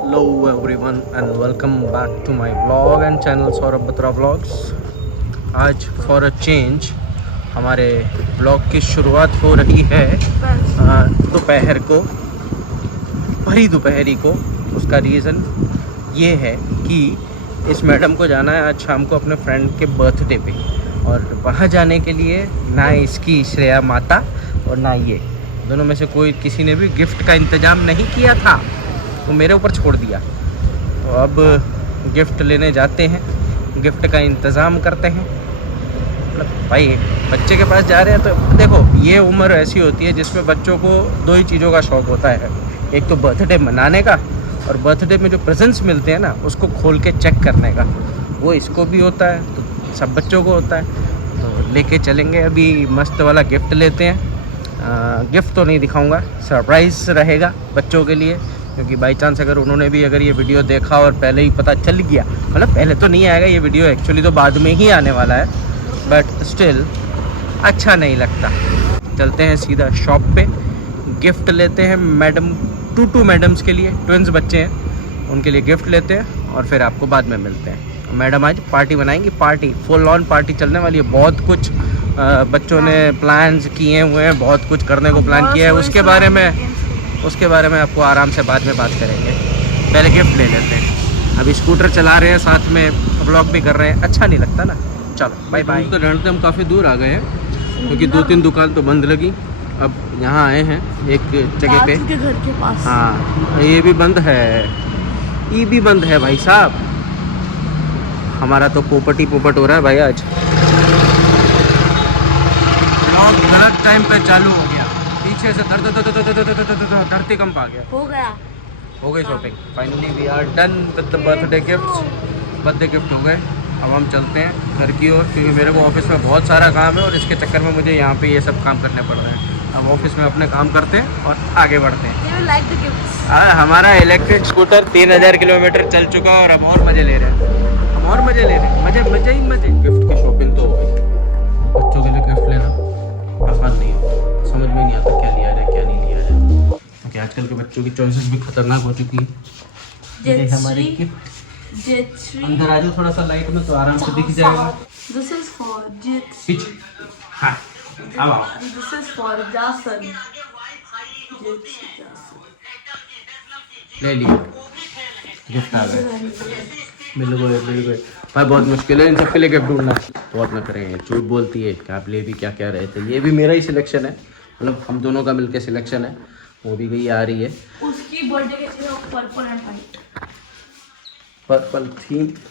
Hello everyone and welcome back to my vlog and channel Saurabh Batra vlogs. आज for a change हमारे vlog की शुरुआत हो रही है दोपहर को, भरी दोपहरी को। उसका रीज़न ये है कि इस मैडम को जाना है आज शाम को अपने फ्रेंड के बर्थडे पे, और वहाँ जाने के लिए ना इसकी श्रेया माता और ना ये दोनों में से कोई किसी ने भी गिफ्ट का इंतज़ाम नहीं किया था, तो मेरे ऊपर छोड़ दिया। तो अब गिफ्ट लेने जाते हैं, गिफ्ट का इंतज़ाम करते हैं। मतलब भाई बच्चे के पास जा रहे हैं तो देखो, ये उम्र ऐसी होती है जिसमें बच्चों को दो ही चीज़ों का शौक़ होता है, एक तो बर्थडे मनाने का, और बर्थडे में जो प्रेजेंट्स मिलते हैं ना उसको खोल के चेक करने का। वो इसको भी होता है, तो सब बच्चों को होता है। तो लेके चलेंगे, अभी मस्त वाला गिफ्ट लेते हैं। गिफ्ट तो नहीं दिखाऊंगा, सरप्राइज़ रहेगा बच्चों के लिए, क्योंकि बाई चांस अगर उन्होंने भी अगर ये वीडियो देखा और पहले ही पता चल गया, मतलब पहले तो नहीं आएगा ये वीडियो, एक्चुअली तो बाद में ही आने वाला है, बट स्टिल अच्छा नहीं लगता। चलते हैं सीधा शॉप पे, गिफ्ट लेते हैं मैडम, टू मैडम्स के लिए, ट्विन्स बच्चे हैं, उनके लिए गिफ्ट लेते हैं और फिर आपको बाद में मिलते हैं। मैडम आज पार्टी बनाएंगी, पार्टी फुल ऑन पार्टी चलने वाली है। बहुत कुछ बच्चों ने प्लान्स किए हुए हैं, बहुत कुछ करने को प्लान किया है, उसके बारे में आपको आराम से बाद में बात करेंगे। पहले गिफ्ट ले लेते हैं। अभी स्कूटर चला रहे हैं, साथ में व्लॉग भी कर रहे हैं, अच्छा नहीं लगता ना। चलो बाय बाय। तो ढूंढते हम काफ़ी दूर आ गए हैं, क्योंकि 2-3 दुकान तो बंद लगी। अब यहाँ आए हैं एक जगह पे, के घर के पास। हाँ ये भी बंद है, ये भी बंद है भाई साहब। हमारा तो पोपट ही पोपट हो रहा है भाई आज। व्लॉग गलत टाइम पे चालू हो गया, पीछे से धरती कंप आ गया। हो गई shopping, finally we are done with the birthday gifts. Birthday gift हो गए, अब हम चलते हैं घर की ओर, क्योंकि मेरे को ऑफिस में बहुत सारा काम है और इसके चक्कर में मुझे यहाँ पे ये सब काम करने पड़ रहे हैं। अब ऑफिस में अपने काम करते हैं और आगे बढ़ते हैं। हमारा इलेक्ट्रिक स्कूटर 3000 किलोमीटर चल चुका और हम और मज़े ले रहे हैं, हम और मज़े ले रहे हैं, मज़े ही मज़े। गिफ्ट की शॉपिंग तो हो गई। बच्चों के लिए गिफ्ट लेना आसान नहीं होता, समझ में नहीं आता क्या लिया जाए क्या नहीं लिया जाए, क्योंकि आजकल के बच्चों की चॉइसेस भी खतरनाक हो चुकी है। ये हमारी गिफ्ट, अंदर आ जाओ थोड़ा सा लाइट में तो आराम से दिख जाएगा। This is for Jit. पीछे हाँ, अब आओ। This is for Jason. ले लिया, गिफ्ट आ गया। बिल्कुल भाई, बहुत मुश्किल है इन सबके लिए गिफ्ट ढूंढना। बहुत ना करें, झूठ बोलती है कि आप ले भी क्या रहे थे। ये भी मेरा ही सिलेक्शन है, मतलब हम दोनों का मिलके सिलेक्शन है। वो भी गई आ रही है, उसकी बर्थडे के लिए purple and white, purple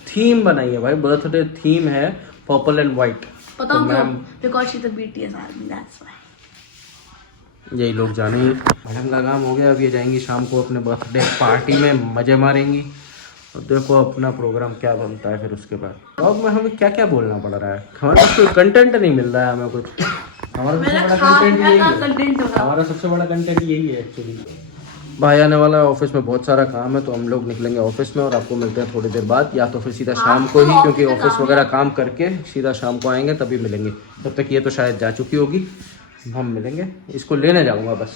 theme बनाई है भाई। बर्थडे थीम है पर्पल एंड व्हाइट। पता तो क्यों? Because she is the BTS army, that's why. यही लोग जाने ही। मैडम का काम हो गया, अब ये जाएंगी शाम को अपने बर्थडे पार्टी में मज़े मारेंगी, और देखो अपना प्रोग्राम क्या बनता है फिर उसके बाद। ब्लॉग में हमें क्या क्या बोलना पड़ रहा है, हमारे पास कोई कंटेंट नहीं मिल रहा है हमें कुछ। हमारा सबसे बड़ा कंटेंट यही है, हमारा सबसे बड़ा कंटेंट यही है एक्चुअली। भाई आने वाला है, ऑफिस में बहुत सारा काम है, तो हम लोग निकलेंगे ऑफिस में और आपको मिलते हैं थोड़ी देर बाद, या तो फिर सीधा शाम को ही, क्योंकि ऑफिस वगैरह काम करके सीधा शाम को आएंगे तभी मिलेंगे। तब तक ये तो शायद जा चुकी होगी, हम मिलेंगे। इसको लेने जाऊँगा, बस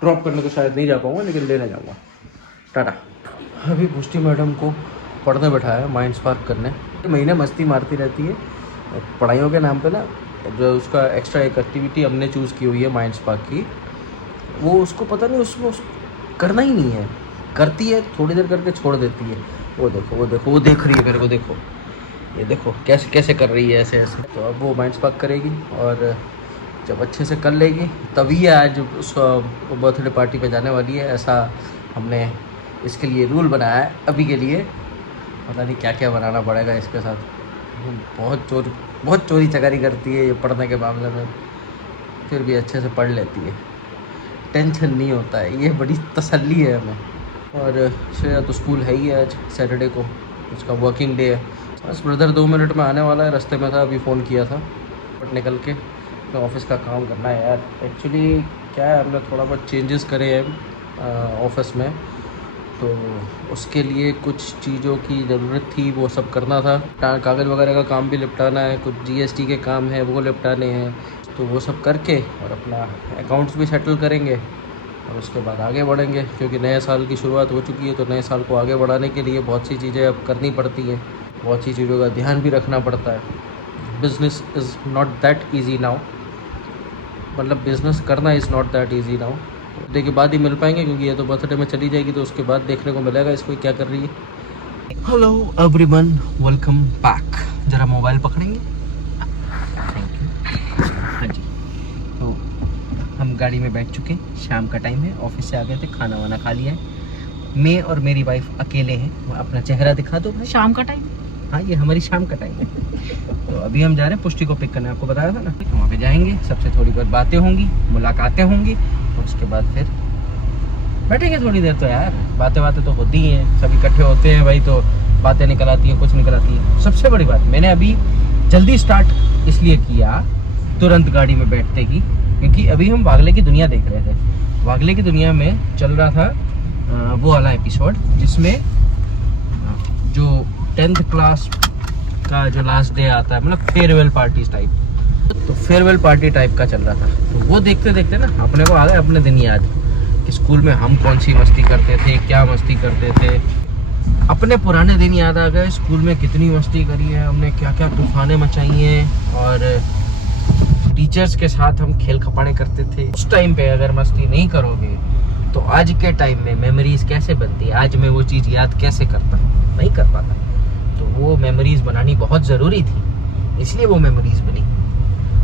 ड्रॉप करने तो शायद नहीं जा पाऊँगा, लेकिन लेने जाऊँगा। टाटा। अभी पुष्टि मैडम को पढ़ने बैठाया है, माइंड स्पार्क करने। महीने मस्ती मारती रहती है पढ़ाइयों के नाम पे ना। जो उसका एक्स्ट्रा एक एक्टिविटी हमने चूज़ की हुई है माइंड स्पार्क की, वो उसको पता नहीं उसमें करना ही नहीं है, करती है थोड़ी देर करके छोड़ देती है। वो देखो वो देख रही है मेरे को, देखो ये देखो कैसे कर रही है ऐसे। तो अब वो माइंड स्पार्क करेगी, और जब अच्छे से कर लेगी तभी आज उस बर्थडे पार्टी पे जाने वाली है। ऐसा हमने इसके लिए रूल बनाया है अभी के लिए, पता नहीं क्या क्या बनाना पड़ेगा इसके साथ। बहुत चोरी चकारी करती है ये पढ़ने के मामले में, फिर भी अच्छे से पढ़ लेती है, टेंशन नहीं होता है, ये बड़ी तसल्ली है हमें। और श्रेया तो स्कूल है ही आज सैटरडे को, उसका वर्किंग डे है। बस ब्रदर 2 मिनट में आने वाला है, रास्ते में था, अभी फ़ोन किया था। बट निकल के तो ऑफिस का काम करना है यार। एक्चुअली क्या है, हमने थोड़ा बहुत चेंजेस करे हैं ऑफिस में, तो उसके लिए कुछ चीज़ों की ज़रूरत थी, वो सब करना था। कागज़ वगैरह का काम भी निपटाना है, कुछ GST के काम है वो निपटाने हैं, तो वो सब करके और अपना अकाउंट्स भी सेटल करेंगे और उसके बाद आगे बढ़ेंगे, क्योंकि नए साल की शुरुआत हो चुकी है। तो नए साल को आगे बढ़ाने के लिए बहुत सी चीज़ें अब करनी पड़ती हैं, बहुत सी चीज़ों का ध्यान भी रखना पड़ता है। Business is not that easy now, मतलब बिज़नेस करना is not that easy now. Birthday के बाद ही मिल पाएंगे, क्योंकि ये तो बर्थडे में चली जाएगी, तो उसके बाद देखने को मिलेगा इसको क्या कर रही है। Hello everyone, welcome back. ज़रा मोबाइल पकड़ेंगे, थैंक यू। हाँ जी, तो हम गाड़ी में बैठ चुके हैं, शाम का टाइम है, ऑफिस से आ गए थे, खाना वाना खा लिया है। मैं और मेरी वाइफ अकेले हैं। अपना चेहरा दिखा दो भाई। शाम का टाइम? हाँ, ये हमारी शाम का टाइम है। तो अभी हम जा रहे हैं पुष्टि को पिक करने, आपको बताया था ना। वहाँ पे जाएंगे, सबसे थोड़ी बहुत बातें होंगी, मुलाकातें होंगी, और उसके बाद फिर बैठेंगे थोड़ी देर। तो यार बातें तो होती ही हैं, सब इकट्ठे होते हैं भाई, तो बातें निकल आती हैं, कुछ निकल आती है। सबसे बड़ी बात, मैंने अभी जल्दी स्टार्ट इसलिए किया तुरंत गाड़ी में बैठते ही, क्योंकि अभी हम वागले की दुनिया देख रहे थे। वागले की दुनिया में चल रहा था वो वाला एपिसोड जिसमें जो 10th क्लास का जो लास्ट डे आता है, मतलब फेयरवेल पार्टी टाइप, तो फेयरवेल पार्टी टाइप का चल रहा था। तो वो देखते देखते ना अपने को आ गए अपने दिन याद कि स्कूल में हम कौन सी मस्ती करते थे, क्या मस्ती करते थे। अपने पुराने दिन याद आ गए, स्कूल में कितनी मस्ती करी है हमने, क्या क्या तूफाने मचाई हैं, और टीचर्स के साथ हम खेल खपाने करते थे। उस टाइम पे अगर मस्ती नहीं करोगे तो आज के टाइम में मेमोरीज कैसे बनती है, आज मैं वो चीज़ याद कैसे करता, नहीं कर पाता। तो वो मेमोरीज बनानी बहुत ज़रूरी थी, इसलिए वो मेमोरीज बनी।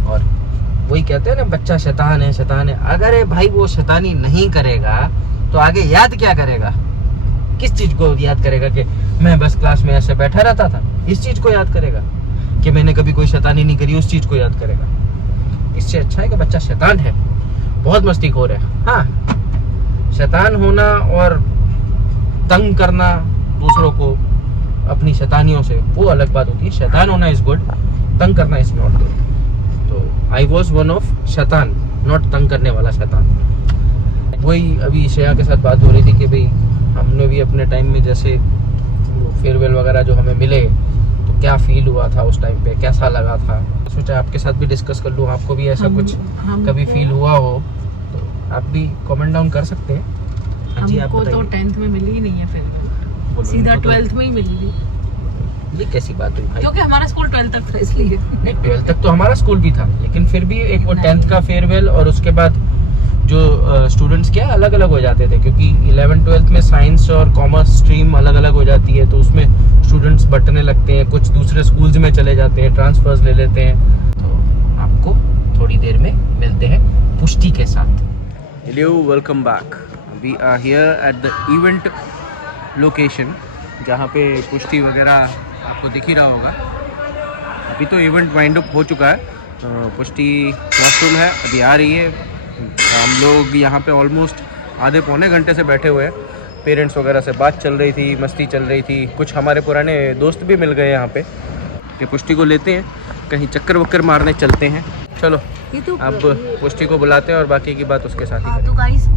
और वही कहते हैं ना, बच्चा शैतान है, शैतान है। अगर भाई वो शैतानी नहीं करेगा तो आगे याद क्या करेगा, किस चीज़ को याद करेगा कि मैं बस क्लास में ऐसे बैठा रहता था, इस चीज़ को याद करेगा कि मैंने कभी कोई शैतानी नहीं करी, उस चीज़ को याद करेगा। इससे अच्छा है कि बच्चा शैतान है, बहुत मस्तीखोर है। हाँ, शैतान होना और तंग करना दूसरों को अपनी शैतानियों से, वो अलग बात होती है। शैतान होना इज गुड, तंग करना इज नॉट गुड। तो आई वॉज वन ऑफ शैतान, नॉट तंग करने वाला शैतान। वही अभी श्रेया के साथ बात हो रही थी कि भाई हमने भी अपने टाइम में जैसे फेयरवेल वगैरह जो हमें मिले, तो क्या फील हुआ था उस टाइम पे, कैसा लगा था। सोचा आपके साथ भी डिस्कस कर लूँ, आपको भी ऐसा कुछ कभी फील हुआ हो तो आप भी कमेंट डाउन कर सकते हैं। हाँ जी, आप हमको तो 10th में मिली ही नहीं है, फिर सीधा 12th में ही मिली। ये कैसी बात हुई भाई? क्योंकि हमारा स्कूल 12th तक था, इसलिए। नहीं, 12th तक तो हमारा स्कूल भी था, लेकिन फिर भी एक वो 10th का फेयरवेल, और उसके बाद जो स्टूडेंट्स क्या अलग अलग हो जाते थे, क्योंकि 11th 12th में साइंस और कॉमर्स स्ट्रीम अलग अलग हो जाती है, तो उसमें स्टूडेंट्स बंटने लगते हैं, कुछ दूसरे स्कूल्स में चले जाते हैं, ट्रांसफर्स ले लेते हैं। तो आपको थोड़ी देर में मिलते हैं पुष्टि के साथ। Hello, welcome back. We are here at the event location, जहाँ पे पुष्टि वगैरह आपको दिख ही रहा होगा। अभी तो इवेंट वाइंड अप हो चुका है, पुष्टि हॉस्टल है, अभी आ रही है। हम लोग यहाँ पे ऑलमोस्ट आधे पौने घंटे से बैठे हुए हैं, पेरेंट्स वगैरह से बात चल रही थी, मस्ती चल रही थी, कुछ हमारे पुराने दोस्त भी मिल गए यहाँ पे कि पुष्टि को लेते हैं कहीं चक्कर वक्कर मारने चलते हैं। चलो अब पुष्टि को बुलाते हैं और बाकी की बात उसके साथ ही करेंगे। तो गाइस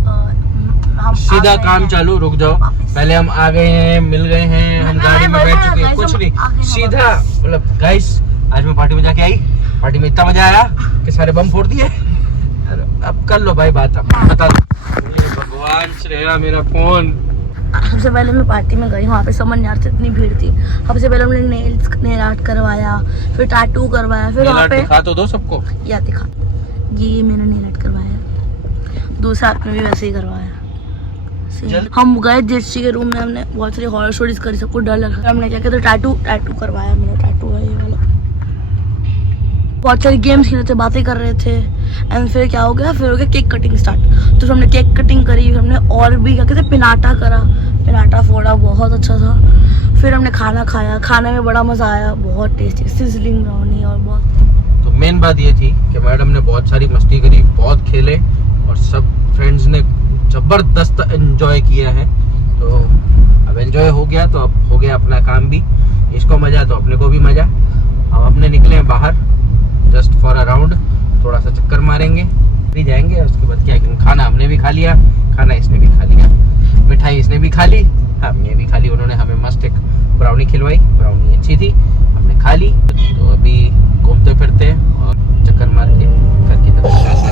सीधा काम चालू, रुक जाओ, पहले हम आ गए हैं, मिल गए हैं, हम गाड़ी में बैठ चुके हैं, कुछ नहीं, सीधा मतलब गाइस आज मैं पार्टी में जाके आई, पार्टी में इतना मजा आया कि सारे बम फोड़ दिए। अब कर लो भाई बात, अब बता दो। भगवान, श्रेया मेरा फोन। सबसे पहले मैं पार्टी में गई, वहाँ पे समझ नहीं आ रही थी, इतनी भीड़ थी। सबसे पहले हमने नेल आर्ट करवाया, फिर टैटू करवाया, फिर वहाँ पे दिखा तो दो सबको, या दिखा, ये मैंने नेल आर्ट करवाया, दूसरा हाथ में भी वैसे ही करवाया। हम गए जिस के रूम में, हमने बहुत सारी हॉरर स्टोरीज करी, सबको डर लगा। हमने क्या कहते टैटू करवाया, मैंने टैटू है ये वाला। बहुत सारी गेम्स खेल रहे थे, बातें कर रहे थे, एंड फिर क्या हो गया, फिर हो गया केक कटिंग स्टार्ट। तो फिर हमने केक कटिंग करी, फिर हमने और भी क्या कहते पिनाटा करा, पिनाटा फोड़ा, बहुत अच्छा था। फिर हमने खाना खाया, खाने में बड़ा मज़ा आया, बहुत टेस्टी सिजलिंग ब्राउनी और बहुत। तो मेन बात ये थी कि मैडम ने बहुत सारी मस्ती करी, बहुत खेले, और सब फ्रेंड्स ने ज़बरदस्त एंजॉय किया है। तो अब एंजॉय हो गया तो अब हो गया अपना काम भी, इसको मज़ा तो अपने को भी मज़ा। अब अपने निकले हैं बाहर जस्ट फॉर अ राउंड, थोड़ा सा चक्कर मारेंगे, फिर जाएंगे। उसके बाद क्या करेंगे, खाना हमने भी खा लिया, खाना इसने भी खा लिया, मिठाई इसने भी खा ली, हमने भी खा ली। उन्होंने हमें मस्त एक ब्राउनी खिलवाई, ब्राउनी अच्छी थी, हमने खा ली। तो अभी घूमते फिरते और चक्कर मार के करके है।